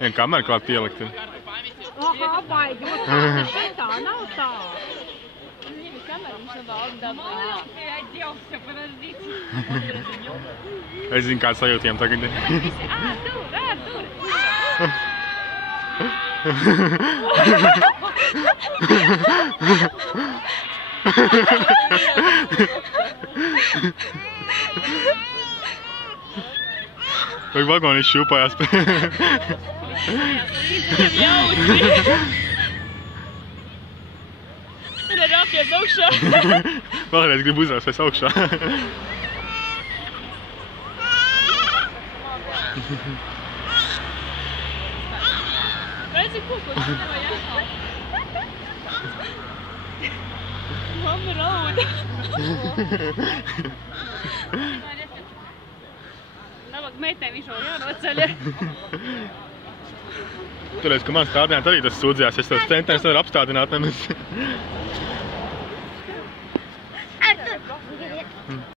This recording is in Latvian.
Vien kameru klāt pielikt. Aha, baigi, tā nav tā. Es zinu, kāds sajūtiem tagad. Vai vagonī šūpājās. Ir rāpies augšā. Vēlreiz gribu uzrāsties augšā. Redzi, ko Mamma raud. Labāk meitē viņš vēl jānoceļ. Toreiz, ka man stādināt arī tas sūdzījās, es tos centēs nevar apstādināt nemaz.